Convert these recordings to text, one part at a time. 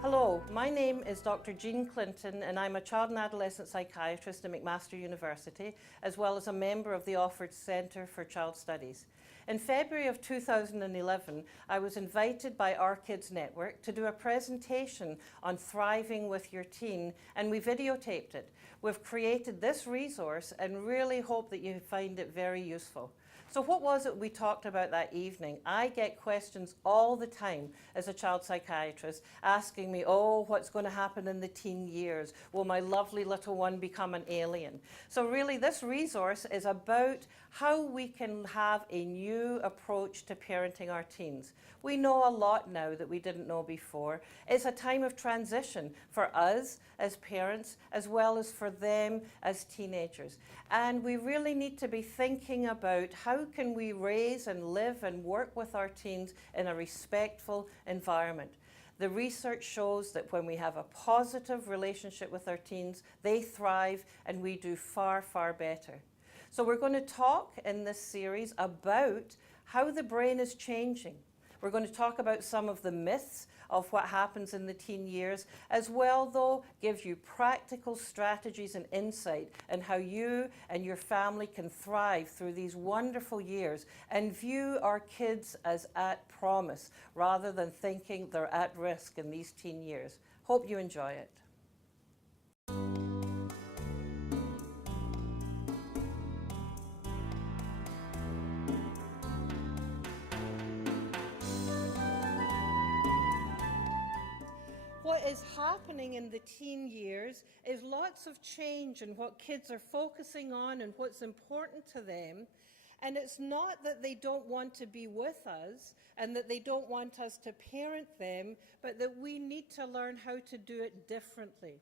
Hello, my name is Dr. Jean Clinton and I'm a child and adolescent psychiatrist at McMaster University, as well as a member of the Offord Centre for Child Studies. In February of 2011, I was invited by Our Kids Network to do a presentation on thriving with your teen, and we videotaped it. We've created this resource and really hope that you find it very useful. So what was it we talked about that evening? I get questions all the time as a child psychiatrist asking me, oh, what's going to happen in the teen years? Will my lovely little one become an alien? So really this resource is about how we can have a new approach to parenting our teens. We know a lot now that we didn't know before. It's a time of transition for us as parents as well as for them as teenagers. And we really need to be thinking about how can we raise and live and work with our teens in a respectful environment. The research shows that when we have a positive relationship with our teens, they thrive and we do far, far better. So we're going to talk in this series about how the brain is changing. We're going to talk about some of the myths of what happens in the teen years, as well though give you practical strategies and insight on how you and your family can thrive through these wonderful years and view our kids as at promise rather than thinking they're at risk in these teen years. Hope you enjoy it. What is happening in the teen years is lots of change in what kids are focusing on and what's important to them. And it's not that they don't want to be with us and that they don't want us to parent them, but that we need to learn how to do it differently.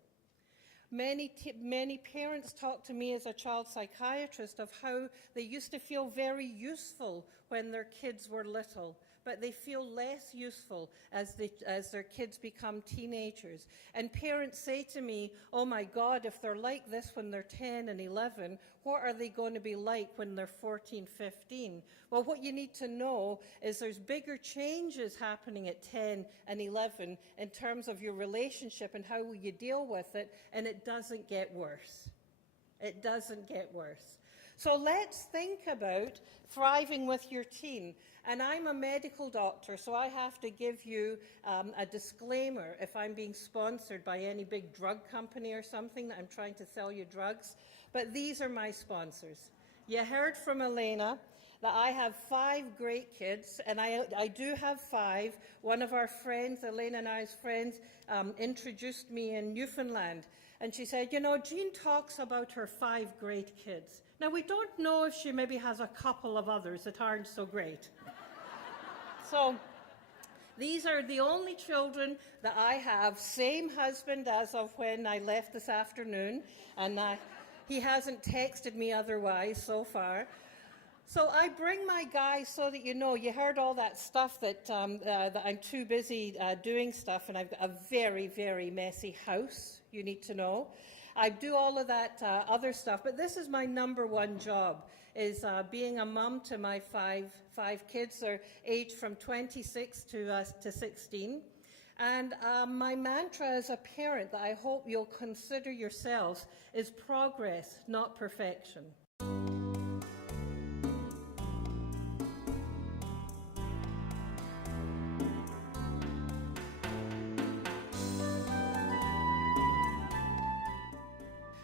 Many parents talk to me as a child psychiatrist of how they used to feel very useful when their kids were little, but they feel less useful as their kids become teenagers. And parents say to me, oh my God, if they're like this when they're 10 and 11, what are they going to be like when they're 14, 15? Well, what you need to know is there's bigger changes happening at 10 and 11 in terms of your relationship and how you deal with it, and it doesn't get worse. It doesn't get worse. So let's think about thriving with your teen. And I'm a medical doctor, so I have to give you a disclaimer if I'm being sponsored by any big drug company or something that I'm trying to sell you drugs. But these are my sponsors. You heard from Elena that I have 5 great kids, and I do have 5. One of our friends, Elena and I's friends, introduced me in Newfoundland, and she said, you know, Jean talks about her 5 great kids. Now, we don't know if she maybe has a couple of others that aren't so great. So these are the only children that I have, same husband as of when I left this afternoon, and he hasn't texted me otherwise so far. So I bring my guys so that you know, you heard all that stuff that I'm too busy doing stuff, and I've got a very, very messy house, you need to know. I do all of that other stuff, but this is my #1 job, is being a mum to my five kids. They're aged from 26 to 16. And my mantra as a parent that I hope you'll consider yourselves is progress, not perfection.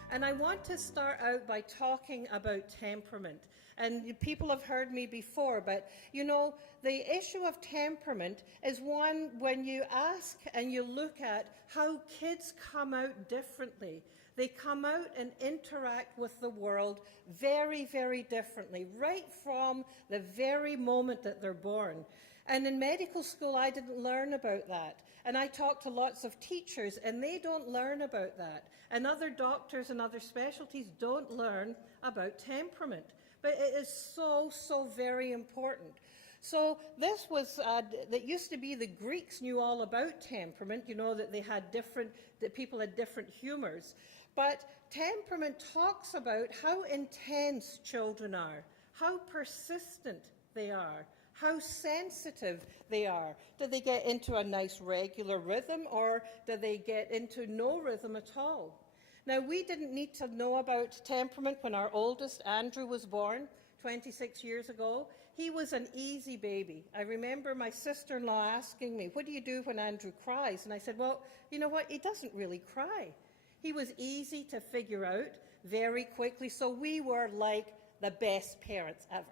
And I want to start out by talking about temperament. And people have heard me before, but you know, the issue of temperament is one when you ask and you look at how kids come out differently. They come out and interact with the world very, very differently, right from the very moment that they're born. And in medical school, I didn't learn about that. And I talked to lots of teachers, and they don't learn about that. And other doctors and other specialties don't learn about temperament. But it is so, so very important. So this was, that used to be the Greeks knew all about temperament, you know, that they had that people had different humors. But temperament talks about how intense children are, how persistent they are, how sensitive they are. Do they get into a nice regular rhythm, or do they get into no rhythm at all? Now, we didn't need to know about temperament when our oldest, Andrew, was born 26 years ago. He was an easy baby. I remember my sister-in-law asking me, what do you do when Andrew cries? And I said, well, you know what, he doesn't really cry. He was easy to figure out very quickly, so we were like the best parents ever,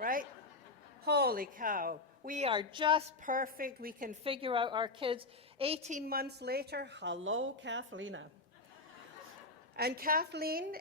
right? Holy cow, we are just perfect. We can figure out our kids. 18 months later, hello, Kathleen. And Kathleen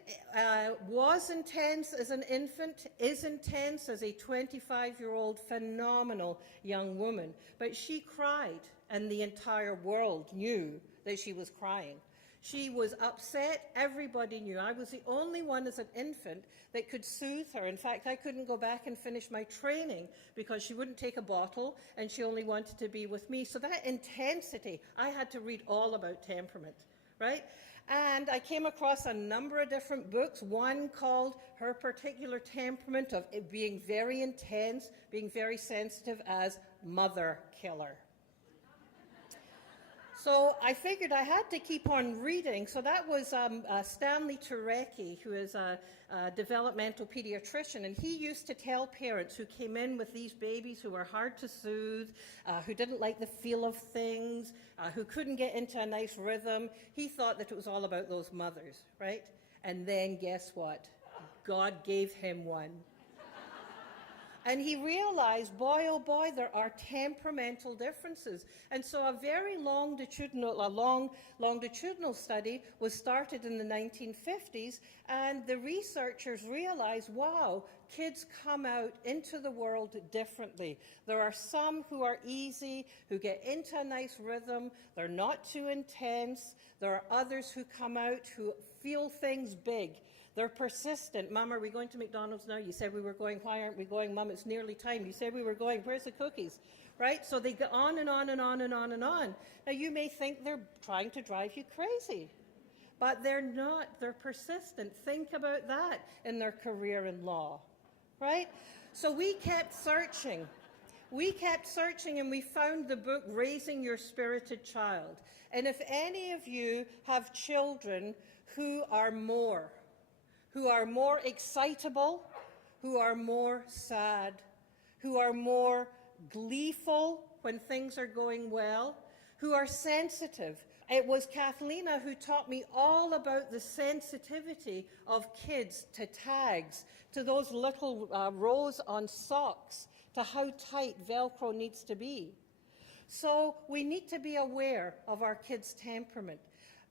was intense as an infant, is intense as a 25-year-old phenomenal young woman. But she cried, and the entire world knew that she was crying. She was upset. Everybody knew. I was the only one as an infant that could soothe her. In fact, I couldn't go back and finish my training because she wouldn't take a bottle, and she only wanted to be with me. So that intensity, I had to read all about temperament, right? And I came across a number of different books, one called Her Particular Temperament of it being very intense, being very sensitive as Mother Killer. So I figured I had to keep on reading. So that was Stanley Turecki, who is a developmental pediatrician, and he used to tell parents who came in with these babies who were hard to soothe, who didn't like the feel of things, who couldn't get into a nice rhythm. He thought that it was all about those mothers, right? And then guess what? God gave him one. And he realized, boy, oh boy, there are temperamental differences. And so a very longitudinal study was started in the 1950s, and the researchers realized, wow, kids come out into the world differently. There are some who are easy, who get into a nice rhythm, they're not too intense. There are others who come out who feel things big. They're persistent. Mom, are we going to McDonald's now? You said we were going. Why aren't we going? Mom, it's nearly time. You said we were going. Where's the cookies? Right? So they go on and on and on and on and on. Now, you may think they're trying to drive you crazy, but they're not. They're persistent. Think about that in their career in law, right? So we kept searching. We kept searching, and we found the book, Raising Your Spirited Child. And if any of you have children who are more excitable, who are more sad, who are more gleeful when things are going well, who are sensitive. It was Kathlina who taught me all about the sensitivity of kids to tags, to those little rows on socks, to how tight Velcro needs to be. So we need to be aware of our kids' temperament.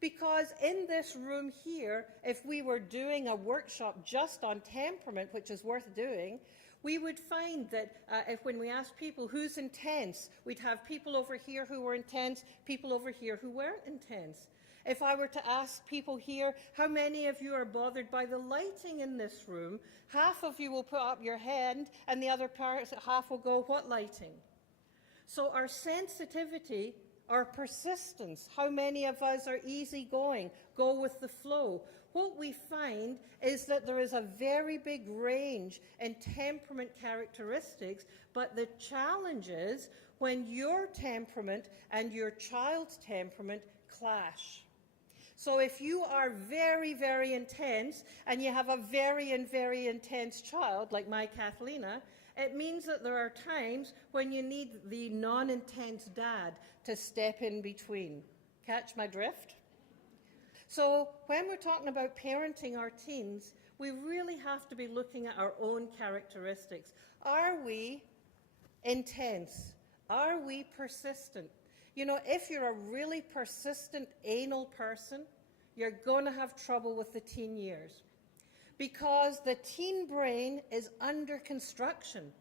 Because in this room here, if we were doing a workshop just on temperament, which is worth doing, we would find that when we asked people who's intense, we'd have people over here who were intense, people over here who weren't intense. If I were to ask people here, how many of you are bothered by the lighting in this room, half of you will put up your hand, and the other half will go, what lighting? So our sensitivity, our persistence, how many of us are easygoing, go with the flow. What we find is that there is a very big range in temperament characteristics, but the challenge is when your temperament and your child's temperament clash. So if you are very, very intense and you have a very intense child, like my Kathlina, it means that there are times when you need the non-intense dad to step in between. Catch my drift? So when we're talking about parenting our teens, we really have to be looking at our own characteristics. Are we intense? Are we persistent? You know, if you're a really persistent anal person, you're going to have trouble with the teen years. Because the teen brain is under construction.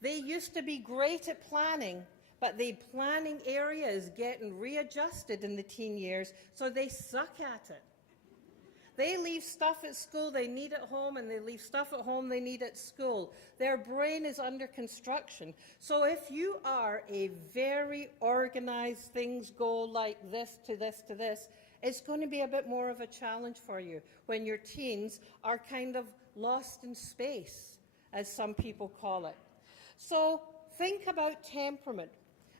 They used to be great at planning, but the planning area is getting readjusted in the teen years, so they suck at it. They leave stuff at school they need at home, and they leave stuff at home they need at school. Their brain is under construction. So if you are a very organized, things go like this to this to this, it's going to be a bit more of a challenge for you when your teens are kind of lost in space, as some people call it. So think about temperament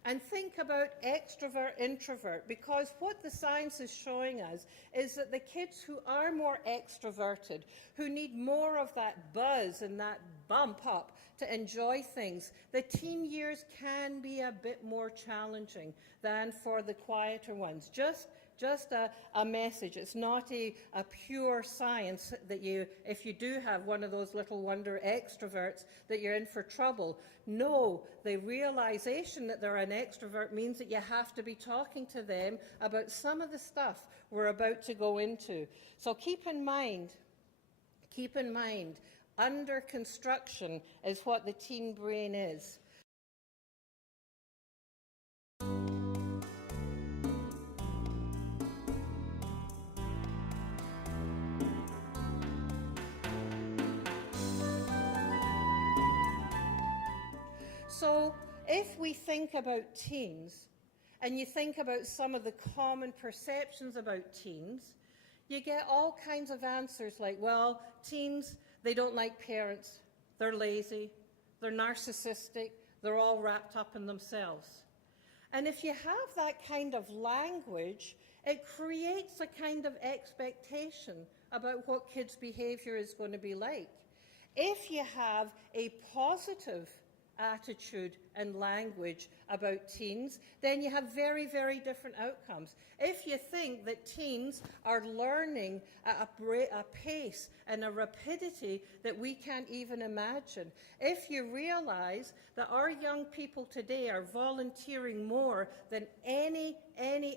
and think about extrovert, introvert, because what the science is showing us is that the kids who are more extroverted, who need more of that buzz and that bump up to enjoy things, the teen years can be a bit more challenging than for the quieter ones. Just a message. It's not a pure science that if you do have one of those little wonder extroverts, that you're in for trouble. No, the realization that they're an extrovert means that you have to be talking to them about some of the stuff we're about to go into. So keep in mind, under construction is what the teen brain is. So if we think about teens, and you think about some of the common perceptions about teens, you get all kinds of answers like, well, teens, they don't like parents, they're lazy, they're narcissistic, they're all wrapped up in themselves. And if you have that kind of language, it creates a kind of expectation about what kids' behavior is going to be like. If you have a positive attitude and language about teens, then you have very, very different outcomes. If you think that teens are learning at a pace and a rapidity that we can't even imagine, if you realize that our young people today are volunteering more than any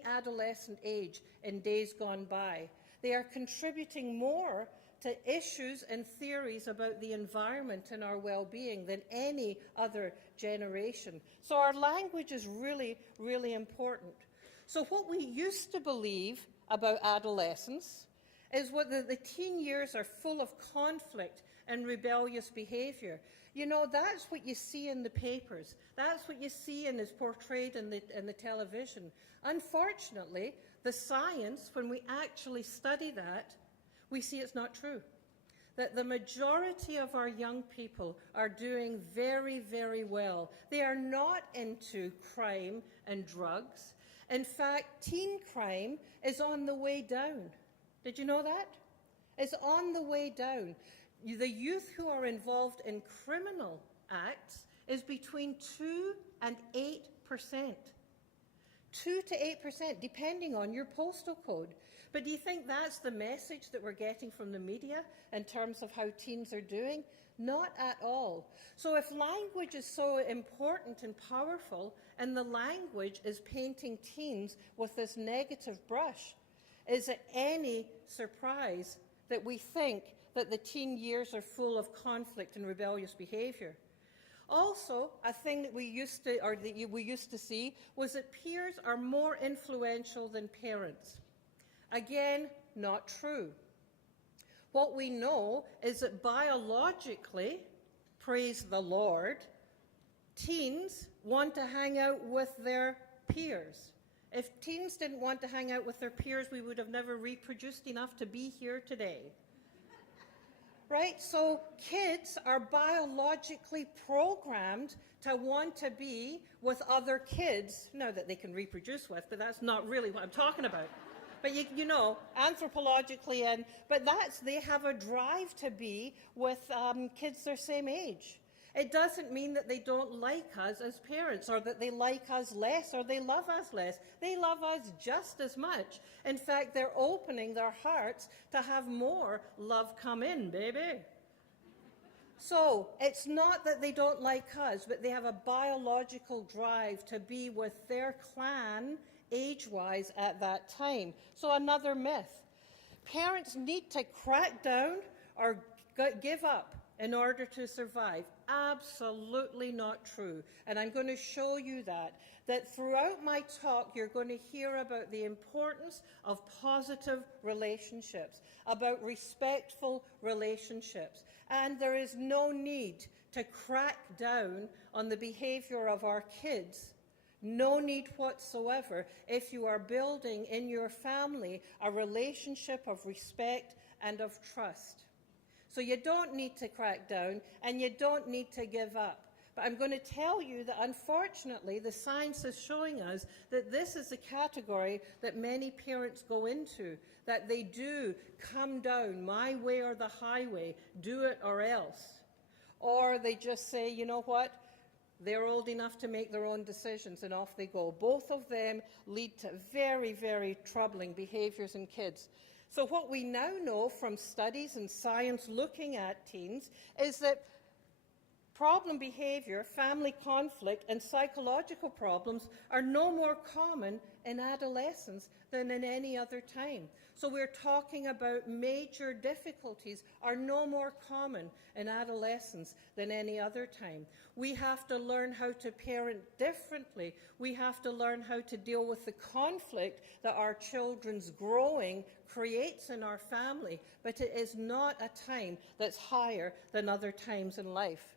adolescent age in days gone by, they are contributing more to issues and theories about the environment and our well-being than any other generation. So our language is really, really important. So what we used to believe about adolescence is what the teen years are full of conflict and rebellious behavior. You know, that's what you see in the papers. That's what you see and is portrayed in the television. Unfortunately, the science, when we actually study that, we see it's not true. That the majority of our young people are doing very, very well. They are not into crime and drugs. In fact, teen crime is on the way down. Did you know that? It's on the way down. The youth who are involved in criminal acts is between 2 and 8%. 2 to 8%, depending on your postal code. But do you think that's the message that we're getting from the media in terms of how teens are doing? Not at all. So if language is so important and powerful, and the language is painting teens with this negative brush, is it any surprise that we think that the teen years are full of conflict and rebellious behavior? Also, a thing that we used to see was that peers are more influential than parents. Again, not true. What we know is that biologically, praise the Lord, teens want to hang out with their peers. If teens didn't want to hang out with their peers, we would have never reproduced enough to be here today. Right? So kids are biologically programmed to want to be with other kids, now that they can reproduce with, but that's not really what I'm talking about. But you know, anthropologically, but they have a drive to be with kids their same age. It doesn't mean that they don't like us as parents, or that they like us less, or they love us less. They love us just as much. In fact, they're opening their hearts to have more love come in, baby. So it's not that they don't like us, but they have a biological drive to be with their clan age-wise at that time. So another myth. Parents need to crack down or give up in order to survive. Absolutely not true. And I'm going to show you that throughout my talk you're going to hear about the importance of positive relationships, about respectful relationships. And there is no need to crack down on the behavior of our kids. No need whatsoever if you are building in your family a relationship of respect and of trust. So you don't need to crack down and you don't need to give up. But I'm going to tell you that, unfortunately, the science is showing us that this is a category that many parents go into, that they do come down, my way or the highway, do it or else. Or they just say, you know what, they're old enough to make their own decisions, and off they go. Both of them lead to very, very troubling behaviours in kids. So what we now know from studies and science looking at teens is that problem behaviour, family conflict, and psychological problems are no more common in adolescence than in any other time. So we're talking about major difficulties are no more common in adolescence than any other time. We have to learn how to parent differently. We have to learn how to deal with the conflict that our children's growing creates in our family, but it is not a time that's higher than other times in life.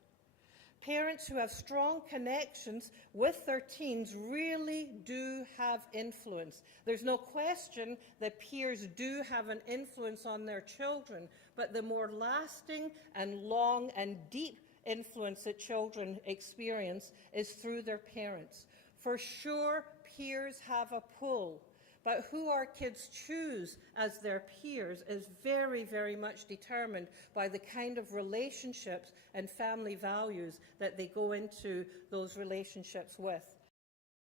Parents who have strong connections with their teens really do have influence. There's no question that peers do have an influence on their children, but the more lasting and long and deep influence that children experience is through their parents. For sure, peers have a pull, but who our kids choose as their peers is very, very much determined by the kind of relationships and family values that they go into those relationships with.